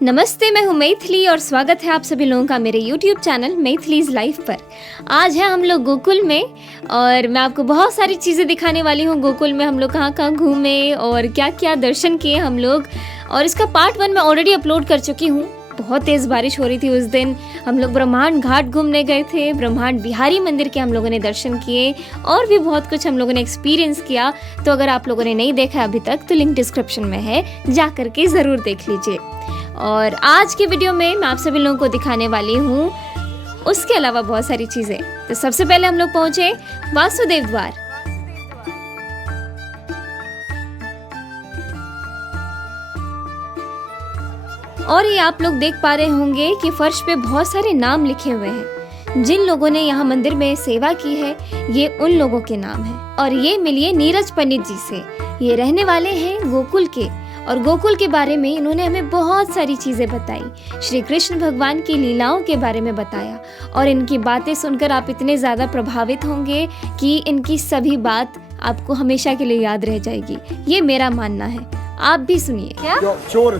नमस्ते, मैं हूँ मैथिली और स्वागत है आप सभी लोगों का मेरे YouTube चैनल मैथिलीज लाइफ पर। आज है हम लोग गोकुल में और मैं आपको बहुत सारी चीज़ें दिखाने वाली हूँ। गोकुल में हम लोग कहाँ कहाँ घूमे और क्या क्या दर्शन किए हम लोग, और इसका पार्ट 1 मैं ऑलरेडी अपलोड कर चुकी हूँ। बहुत तेज़ बारिश हो रही थी उस दिन। हम लोग ब्रह्मांड घाट घूमने गए थे, ब्रह्मांड बिहारी मंदिर के हम लोगों ने दर्शन किए और भी बहुत कुछ हम लोगों ने एक्सपीरियंस किया। तो अगर आप लोगों ने नहीं देखा अभी तक तो लिंक डिस्क्रिप्शन में है, जा करके ज़रूर देख लीजिए। और आज के वीडियो में मैं आप सभी लोगों को दिखाने वाली हूँ उसके अलावा बहुत सारी चीज़ें। तो सबसे पहले हम लोग पहुँचे वासुदेव द्वार। और ये आप लोग देख पा रहे होंगे कि फर्श पे बहुत सारे नाम लिखे हुए हैं। जिन लोगों ने यहाँ मंदिर में सेवा की है ये उन लोगों के नाम हैं। और ये मिलिए नीरज पंडित जी से। ये रहने वाले हैं गोकुल के, और गोकुल के बारे में इन्होंने हमें बहुत सारी चीजें बताई। श्री कृष्ण भगवान की लीलाओं के बारे में बताया, और इनकी बातें सुनकर आप इतने ज्यादा प्रभावित होंगे कि इनकी सभी बात आपको हमेशा के लिए याद रह जाएगी। ये मेरा मानना है, आप भी सुनिए। क्या चोर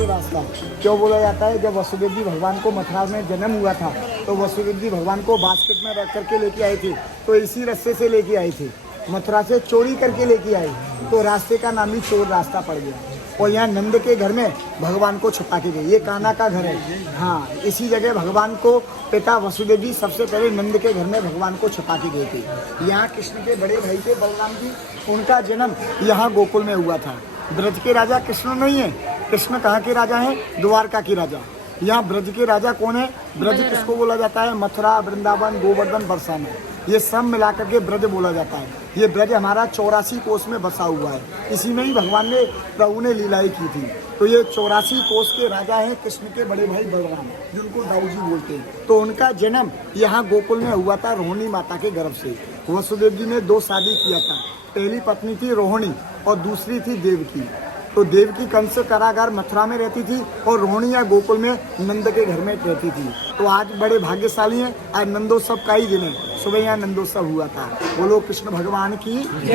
रास्ता क्यों बोला जाता है? जब वसुदेव जी भगवान को मथुरा में जन्म हुआ था तो वसुदेव जी भगवान को बास्केट में रख करके लेके आए थे, तो इसी रास्ते से लेके आए थे। मथुरा से चोरी करके लेके आए तो रास्ते का नाम ही चोर रास्ता पड़ गया। और यहाँ नंद के घर में भगवान को छुपा के गए। ये कान्हा का घर है। हाँ, इसी जगह भगवान को पिता वसुदेव जी सबसे पहले नंद के घर में भगवान को छुपा के गए थे। यहाँ कृष्ण के बड़े भाई थे बलराम जी, उनका जन्म यहाँ गोकुल में हुआ था। ब्रज के राजा कृष्ण नहीं है। कृष्ण कहाँ के राजा हैं? द्वारका के राजा। यहाँ ब्रज के राजा कौन है? ब्रज किसको बोला जाता है? मथुरा, वृंदावन, गोवर्धन, बरसाना, ये सब मिलाकर के ब्रज बोला जाता है। ये ब्रज हमारा 84 कोस में बसा हुआ है। इसी में ही भगवान ने प्रभु ने लीलाएं की थी। तो ये 84 कोस के राजा हैं कृष्ण के बड़े भाई बलराम, जिनको दाऊ जी बोलते हैं। तो उनका जन्म यहाँ गोकुल में हुआ था रोहिणी माता के गर्भ से। वसुदेव जी ने 2 शादी किया था। पहली पत्नी थी रोहिणी और दूसरी थी देवकी। तो देवकी कंस कारागार मथुरा में रहती थी और रोहिणी या गोकुल में नंद के घर में रहती थी। तो आज बड़े भाग्यशाली हैं। आज नंदोत्सव का ही दिन है। सुबह यहाँ नंदोत्सव हुआ था। बोलो कृष्ण भगवान की जय।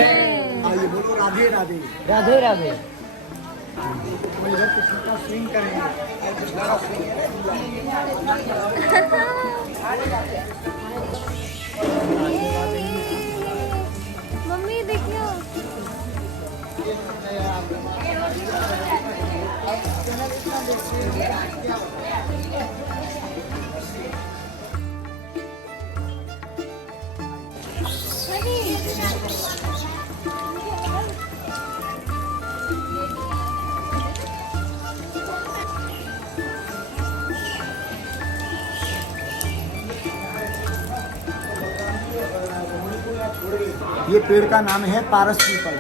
आइए बोलो राधे राधे। राधे राधे। इधर कृष्ण का स्विंग करेंगे और कृष्ण का मम्मी देखियो। ये पेड़ का नाम है पारस पीपल।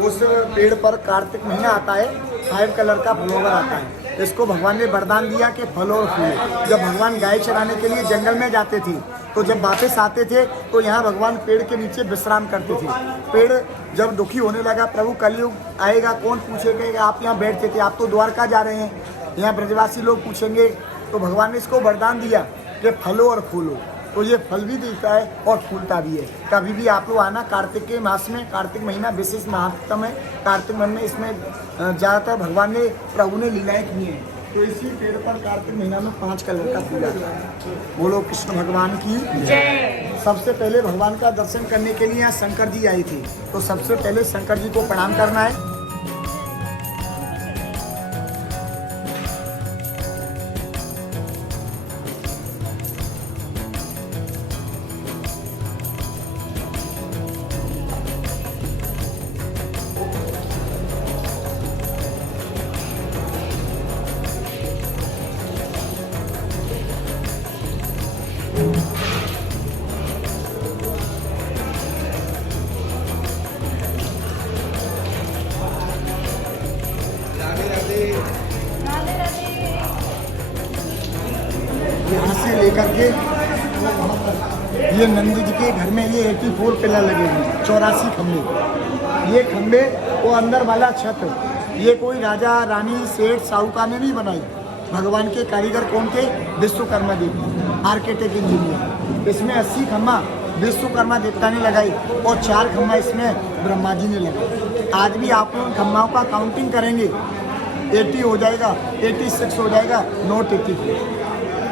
उस पेड़ पर कार्तिक महीना आता है, 5 कलर का फ्लावर आता है। इसको भगवान ने वरदान दिया कि फल और फूल। जब भगवान गाय चराने के लिए जंगल में जाते थे तो जब वापस आते थे तो यहाँ भगवान पेड़ के नीचे विश्राम करते थे। पेड़ जब दुखी होने लगा, प्रभु कलयुग आएगा, कौन पूछेगा आप यहाँ बैठते थे, आप तो द्वारका जा रहे हैं, यहाँ ब्रजवासी लोग पूछेंगे। तो भगवान ने इसको वरदान दिया कि फलो और फूलो। तो ये फल भी देता है और फूलता भी है। कभी भी आप लोग आना, कार्तिक के मास में, कार्तिक महीना विशेष महात्म है। कार्तिक महीने में इसमें ज़्यादातर भगवान ने प्रभु ने लीलाएं की हैं। तो इसी पेड़ पर कार्तिक महीना में 5 कलर का फूल आता है। बोलो कृष्ण भगवान की जय। सबसे पहले भगवान का दर्शन करने के लिए यहाँ शंकर जी आए थे। तो सबसे पहले शंकर जी को प्रणाम करना है। यहाँ से लेकर के ये नंद जी के घर में ये 84 पिलर लगे हैं, 84 खम्भे। ये खम्भे वो अंदर वाला छत, ये कोई राजा रानी सेठ साहूकार ने नहीं बनाई। भगवान के कारीगर कौन थे? विश्वकर्मा देव, आर्किटेक्ट इंजीनियर। इसमें 80 खम्भा विश्वकर्मा देवता ने लगाई और 4 खम्भा इसमें ब्रह्मा जी ने लगाई। आज भी आप लोग खम्भाओं का काउंटिंग करेंगे 80 हो जाएगा, 86 हो जाएगा, नॉट 84।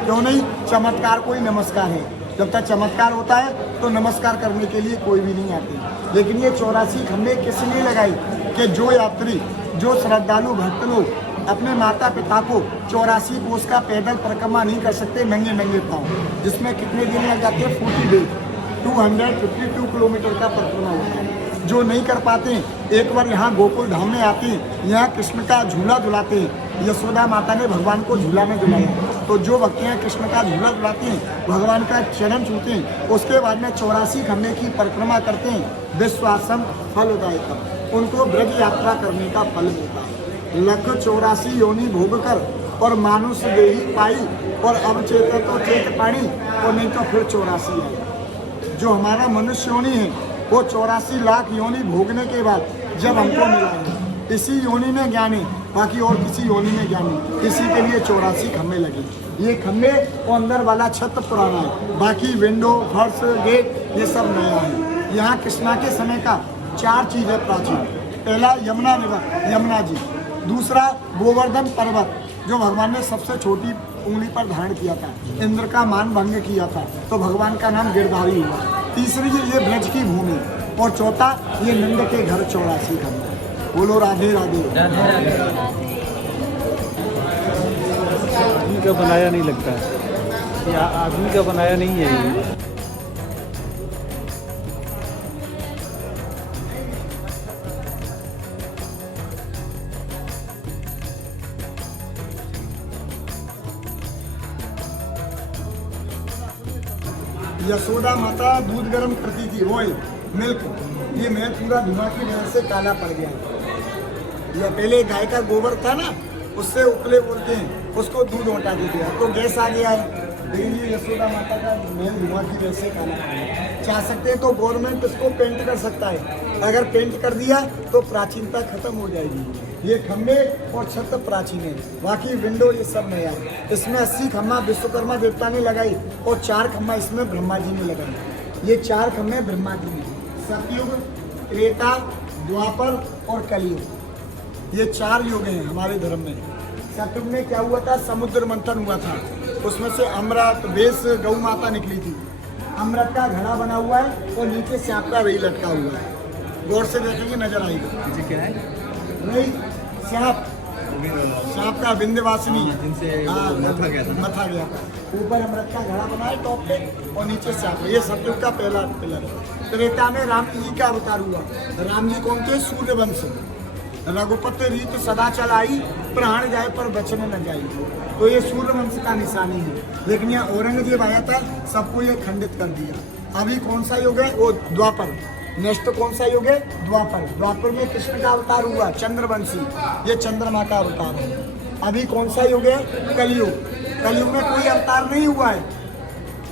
क्यों नहीं? चमत्कार कोई नमस्कार है। जब तक चमत्कार होता है तो नमस्कार करने के लिए कोई भी नहीं आते। लेकिन ये 84 खम्भे किस लिए लगाई कि जो यात्री, जो श्रद्धालु भक्त लोग अपने माता पिता को 84 कोस का पैदल परिक्रमा नहीं कर सकते नंगे नंगे पाँव, जिसमें कितने दिन लग जाते हैं? 40 डेज, 252 किलोमीटर का परिक्रमा होता है। जो नहीं कर पाते एक बार यहाँ गोकुल धाम में आते हैं, यहाँ कृष्ण का झूला झुलाते हैं। यशोदा माता ने भगवान को झूला में झुलाया, तो जो भक्तियाँ कृष्ण का झूला झुलाते हैं, भगवान का चरण छूते हैं, उसके बाद में 84 खम्भे की परिक्रमा करते हैं। विश्वासम फलदायक, उनको ब्रज यात्रा करने का फल मिलता है। लख 84 योनि भोग कर और मानुष देही पाई, और अब चेत तो चेत पानी, और नहीं तो फिर 84 है। जो हमारा मनुष्य योनि है वो 84 लाख योनि भोगने के बाद जब हमको मिला है, इसी योनि में ज्ञान है, बाकी और किसी योनि में ज्ञान नहीं। इसी के लिए 84 खम्भे लगे। ये खम्भे और अंदर वाला छत पुराना है, बाकी विंडो, फर्श, गेट ये सब नया है। यहाँ कृष्णा के समय का 4 चीज़ है प्राचीन। पहला यमुना रिवर, यमुना जी। दूसरा गोवर्धन पर्वत, जो भगवान ने सबसे छोटी उंगली पर धारण किया था, इंद्र का मान भंग किया था, तो भगवान का नाम गिरधारी हुआ। तीसरी ये ब्रज की भूमि, और चौथा ये नंद के घर 84 खम्भे। बोलो राधे राधे। आदमी का बनाया नहीं लगता है, ये आदमी का बनाया नहीं है ये। यशोदा माता दूध गर्म करती थी, ऑयल, मिल्क। ये मैं पूरा धुआं की वजह से काला पड़ गया। ये पहले गाय का गोबर था ना, उससे उपले बोलते हैं, उसको दूध हटा देते हैं, तो गैस आ गया है। लेकिन ये यशोदा माता का मेल धुआं की वजह से काला पड़ गया। चाह सकते हैं तो गवर्नमेंट इसको पेंट कर सकता है। अगर पेंट कर दिया तो प्राचीनता खत्म हो जाएगी। ये खम्भे और छत प्राचीन है, बाकी विंडो ये सब नया है। इसमें 80 खम्भा विश्वकर्मा देवता ने लगाई, और 4 खम्भा इसमें ब्रह्मा जी ने लगाई। ये 4 खम्भे ब्रह्मा जी ने, सतयुग, त्रेता, द्वापर और कलयुग, ये 4 युग हैं हमारे धर्म में। सतयुग में क्या हुआ था? समुद्र मंथन हुआ था, उसमें से अमृत, बेस, गौ माता निकली थी। अमृत का घड़ा बना हुआ है और नीचे सांप का वही लटका हुआ है। गौर से देखेंगे नजर आएगा। क्या है? नहीं, सांप का विंध्यवासिनी, हाँ, मथा गया था। ऊपर अमृत का घड़ा बना है टॉप पे, और नीचे सांप। ये सतयुग का पहला पिलर है। त्रेता में राम जी का अवतार हुआ। राम जी कौन थे? सूर्यवंश। रघुपति रीत सदा चलाई, प्राण जाए पर बचन न जाई, तो ये सूर्यवंश का निशानी है। लेकिन यहाँ औरंगजेब आया था, सबको ये खंडित कर दिया। अभी कौन सा युग है? वो द्वापर। नेक्स्ट कौन सा युग है? द्वापर। द्वापर में कृष्ण का अवतार हुआ, चंद्रवंशी, ये चंद्रमा का अवतार है। अभी कौन सा युग है? कलयुग। कलयुग में कोई अवतार नहीं हुआ है।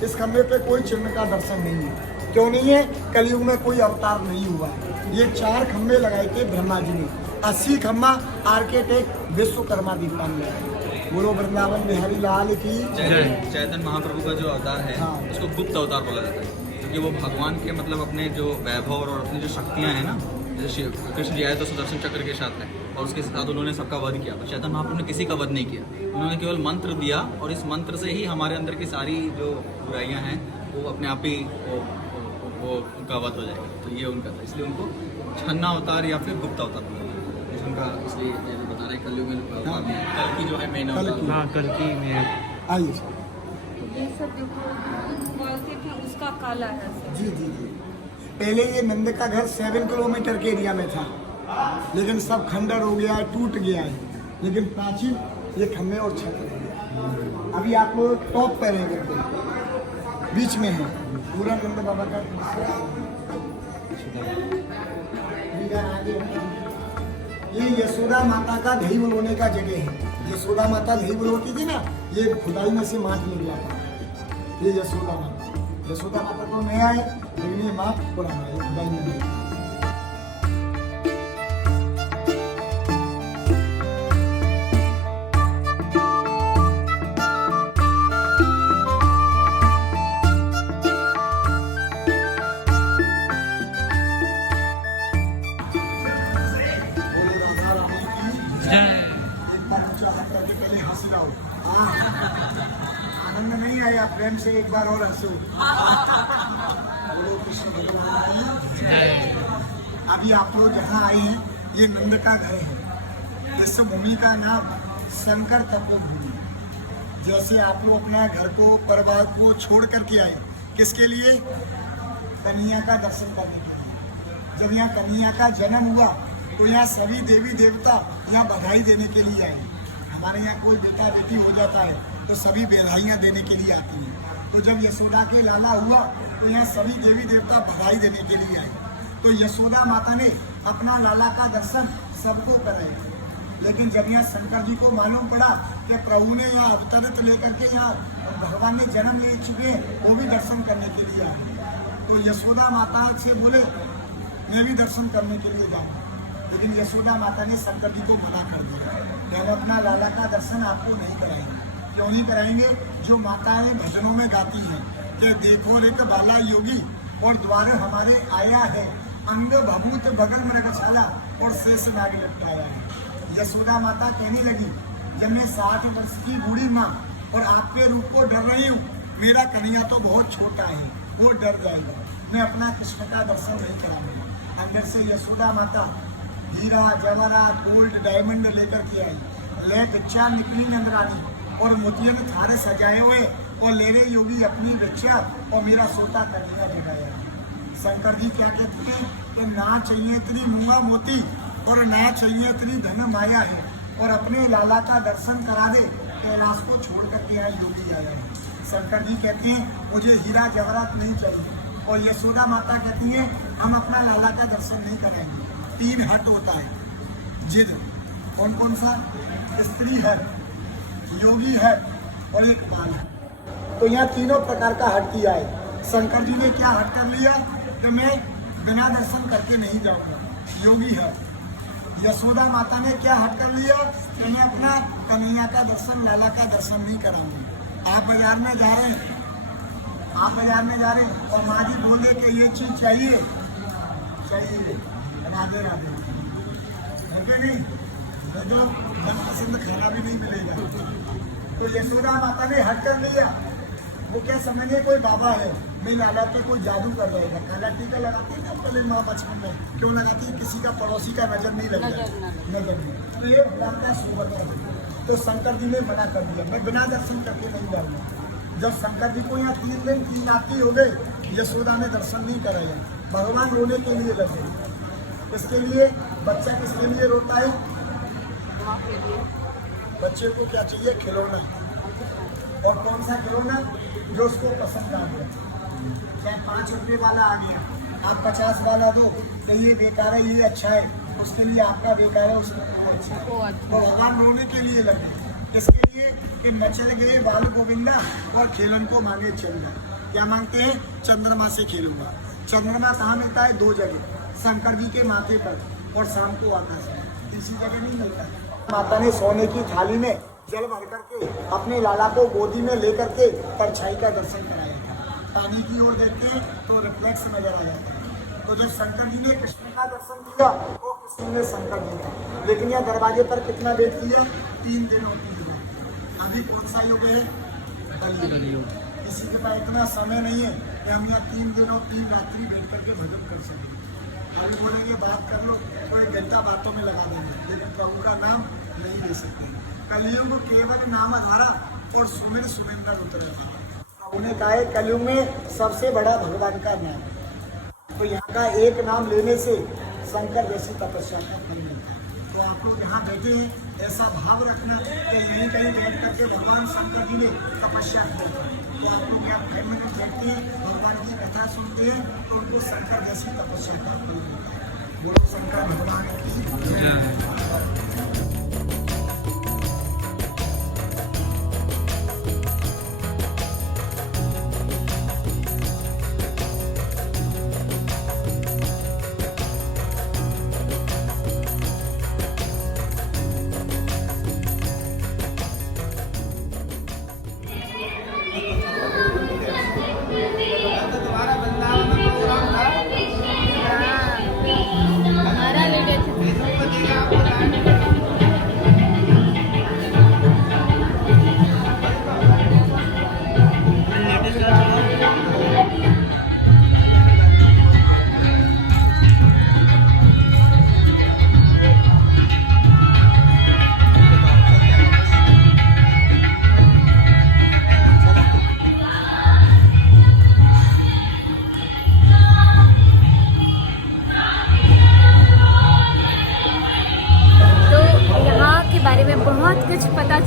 इस खंभे पे कोई चिन्ह का दर्शन नहीं है। क्यों नहीं है? कलयुग में कोई अवतार नहीं हुआ है। ये 4 खंभे लगाए थे ब्रह्मा जी ने। 80 खम्भा आर्किटेक्ट विश्वकर्मा देवता ने। बोलो वृंदावन बिहारी लाल की जय। चैतन्य महाप्रभु का जो अवतार है, हाँ। उसको गुप्त अवतार बोला जाता है, क्योंकि वो भगवान के मतलब अपने जो वैभव और अपनी जो शक्तियाँ हैं ना, जैसे कृष्ण जी आए तो सुदर्शन चक्र के साथ है, और उसके साथ उन्होंने सबका वध किया। तो चैतन्य महाप्रभु ने किसी का वध नहीं किया, उन्होंने केवल मंत्र दिया, और इस मंत्र से ही हमारे अंदर की सारी जो बुराइयाँ हैं वो अपने आप ही वो उनका वध हो जाएगा। तो ये उनका था, इसलिए उनको छन्ना अवतार या फिर गुप्त अवतार बोला जाता है। उनका इसलिए बता रहे कलयुग में कल की जो है मेन अवतार। हाँ, कल की में आइए। ये सब देखो बोलते थे उसका काला है। जी जी जी। पहले ये नंद का घर 7 किलोमीटर के एरिया में था, लेकिन सब खंडर हो गया है, टूट गया है। लेकिन प्राचीन ये खम्भे और छत रह गया। अभी आप लोग टॉप पर रहेंगे, बीच में है पूरा नंद बाबा का। ये यशोदा माता का दही बुलवाने का जगह है। यशोदा माता दही बुलवाती थी ना, ये खुदाई में से माट निकला था। ये यशोदा माता, यशोदा माता तो नया है, लेकिन ये माट पुराना है, खुदाई में निकला। पहले हंस जाओ। हाँ, आनंद नहीं आया, प्रेम से एक बार और हंसो। बोलो कृष्ण भगवान की जय। अभी आप लोग जहाँ आए हैं ये नंद का घर है। इस भूमि का नाम शंकर तत्व भूमि। जैसे आप लोग अपना घर को परिवार को छोड़ करके आए, किसके लिए? कन्हैया का दर्शन करने के लिए। जब यहाँ कन्हैया का जन्म हुआ तो यहाँ सभी देवी देवता यहाँ बधाई देने के लिए आए। हमारे यहाँ कोई बेटा बेटी हो जाता है तो सभी बधाइयाँ देने के लिए आती हैं। तो जब यशोदा के लाला हुआ तो यहाँ सभी देवी देवता बधाई देने के लिए आए। तो यशोदा माता ने अपना लाला का दर्शन सबको कराया। लेकिन जब यहाँ शंकर जी को मालूम पड़ा कि प्रभु ने यहाँ अवतरित लेकर के यहाँ भगवान ने जन्म ले चुके हैं, वो भी दर्शन करने के लिए आए। तो यशोदा माता से बोले मैं भी दर्शन करने के लिए जाऊँ। लेकिन यशोदा माता ने शंकर जी को मना कर दिया, हम अपना लाला का दर्शन आपको नहीं कराएंगे। क्यों नहीं कराएंगे? जो माताएं भजनों में गाती हैं कि देखो रे बाला योगी और द्वार हमारे आया है, अंग भभूत बगल में रखा और शेष नाग लटकाया है। यशोदा माता कहने लगी जब मैं 60 वर्ष की बूढ़ी माँ और आपके रूप को डर रही हूँ, मेरा कन्हैया तो बहुत छोटा है, वो डर जाएगा, मैं अपना कृष्ण का दर्शन नहीं कराऊंगा। अंदर से यशोदा माता हीरा जवाहरात गोल्ड डायमंड लेकर के आई। ले भिक्षा निकली नंदरानी और मोतियन थारे सजाए हुए और ले रहे योगी अपनी भिक्षा और मेरा सोता कन्हैया जगाया। शंकर जी क्या कहते हैं कि ना चाहिए इतनी मूंगा मोती और ना चाहिए इतनी धन माया है, और अपने लाला का दर्शन करा दे, कैलाश को छोड़ करके यहाँ योगी आया है। शंकर जी कहते हैं मुझे हीरा जवाहरात नहीं चाहिए, और यशोदा माता कहती है हम अपना लाला का दर्शन नहीं करेंगे। 3 हट होता है, जिद, कौन कौन सा? स्त्री हट, योगी हट और एक बाल हट। तो यहाँ तीनों प्रकार का हट किया है। शंकर जी ने क्या हट कर लिया कि मैं बिना दर्शन करके नहीं जाऊंगा, योगी हट। यशोदा माता ने क्या हट कर लिया कि मैं अपना कन्हैया का दर्शन लाला का दर्शन नहीं कराऊंगी। आप बाजार में जा रहे हैं, आप बाजार में जा रहे हैं और माँ जी बोले कि ये चीज चाहिए, चाहिए, राधे राधे, नहीं तो मनपसंद खाना भी नहीं मिलेगा। तो यशोदा माता ने हट कर लिया। वो क्या समझे कोई बाबा है, मैं लाला पे कोई जादू कर रहेगा। काला टीका लगाती है ना पहले माँ बचपन में, क्यों लगाती है? किसी का पड़ोसी का नजर नहीं लग जाए, नजर नहीं। तो ये भगवान का सोबत है। तो शंकर जी ने मना कर दिया, मैं बिना दर्शन करके नहीं जाऊंगा। जब शंकर जी को यहाँ 3 दिन 3 रात्रि हो गए, यशोदा ने दर्शन नहीं कराया। भगवान रोने के लिए लगे। इसके लिए बच्चा किसके लिए रोता है? बच्चे को क्या चाहिए? खिलौना। और कौन सा खिलौना? जो उसको पसंद आ गया। चाहे 5 रुपये वाला आ गया, आप 50 वाला दो तो ये बेकार है, ये अच्छा है, उसके लिए आपका बेकार है, उसको अच्छा। तो भगवान रोने के लिए लगे। इसके लिए कि मचल गए बाल गोविंदा और खेलन को मांगे चंद्र। क्या मांगते हैं? चंद्रमा से खेलूंगा। चंद्रमा कहाँ मिलता है? 2 जगह, शंकर जी के माथे पर और शाम को आकाश में, इसी जगह नहीं मिलता। माता ने सोने की थाली में जल भर करके अपने लाला को गोदी में लेकर के परछाई का दर्शन कराया था। पानी की ओर देखते तो रिफ्लेक्स नजर आ जाता है। तो जब शंकर जी ने कृष्ण का दर्शन किया वो कृष्ण ने शंकर जी का, लेकिन यह दरवाजे पर कितना वेट किया? 3 दिन और 3 रात। अभी कौन सा युग है? कलियुग। किसी के पास इतना समय नहीं है कि हम यहाँ 3 दिन और 3 रात्रि बैठ करके भजन कर सकें। हम बोलेंगे बात कर लो तो 1 घंटा बातों में लगा देंगे, लेकिन प्रभु का नाम नहीं ले सकते। कलियुग केवल नाम धारा और सुमिर सुमिंदर उतरे। उन्हें कहा है कलियुग में सबसे बड़ा भगवान का नाम। तो यहाँ का एक नाम लेने से शंकर जैसी तपस्या का फल मिलता है। तो आप लोग यहाँ बैठे हैं, ऐसा भाव रखना कि यहीं कहीं बैठ करके भगवान शंकर जी ने तपस्या की। तो आप लोग यहाँ घर में बैठते हैं, भगवान की कथा सुनते हैं, तो उनको शंकर जैसी तपस्या का फल मिलता है। बोलो शंकर भगवान की। हमारा वीडियो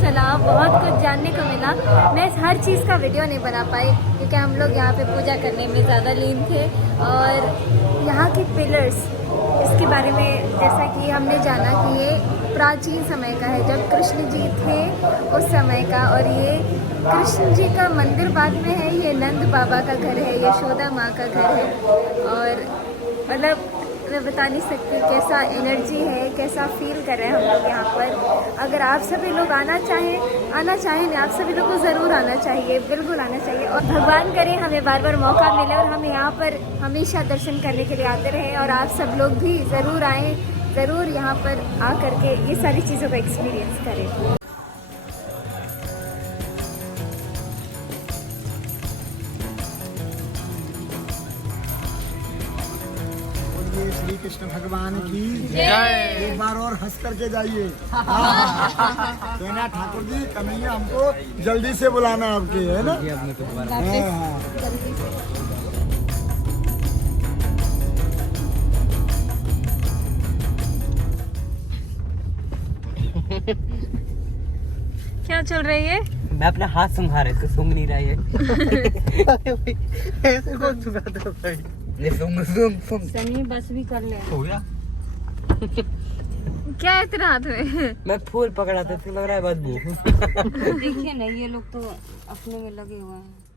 चला, बहुत कुछ जानने को मिला। मैं हर चीज़ का वीडियो नहीं बना पाई क्योंकि हम लोग यहाँ पे पूजा करने में ज़्यादा लीन थे। और यहाँ के पिलर्स, इसके बारे में जैसा कि हमने जाना कि ये प्राचीन समय का है, जब कृष्ण जी थे उस समय का। और ये कृष्ण जी का मंदिर बाद में है, ये नंद बाबा का घर है, यशोदा माँ का घर है। और मतलब मैं बता नहीं सकती कैसा एनर्जी है, कैसा फील कर रहे हैं हम लोग यहाँ पर। अगर आप सभी लोग आना चाहें नहीं, आप सभी लोग को ज़रूर आना चाहिए, बिल्कुल आना चाहिए। और भगवान करे हमें बार बार मौका मिले और हम यहाँ पर हमेशा दर्शन करने के लिए आते रहें। और आप सब लोग भी ज़रूर आएँ, ज़रूर यहाँ पर आ करके ये सारी चीज़ों का एक्सपीरियंस करें। श्री कृष्ण भगवान की जय। एक बार और हंस करके जाइए। कहना ठाकुर जी कन्हैया हमको जल्दी से बुलाना आपके, है ना? हाँ। क्या चल रही है? मैं अपना हाथ सूंघा रहे, तो सूंघ नहीं रहा है। ऐसे कौन सुनाता भाई? ये सूंघ सनी बस भी कर ले। हो गया। क्या है तेरे हाथ में? मैं फूल पकड़ा था, तो लग रहा है बदबू। देखिए ना, ये लोग तो अपने में लगे हुए हैं।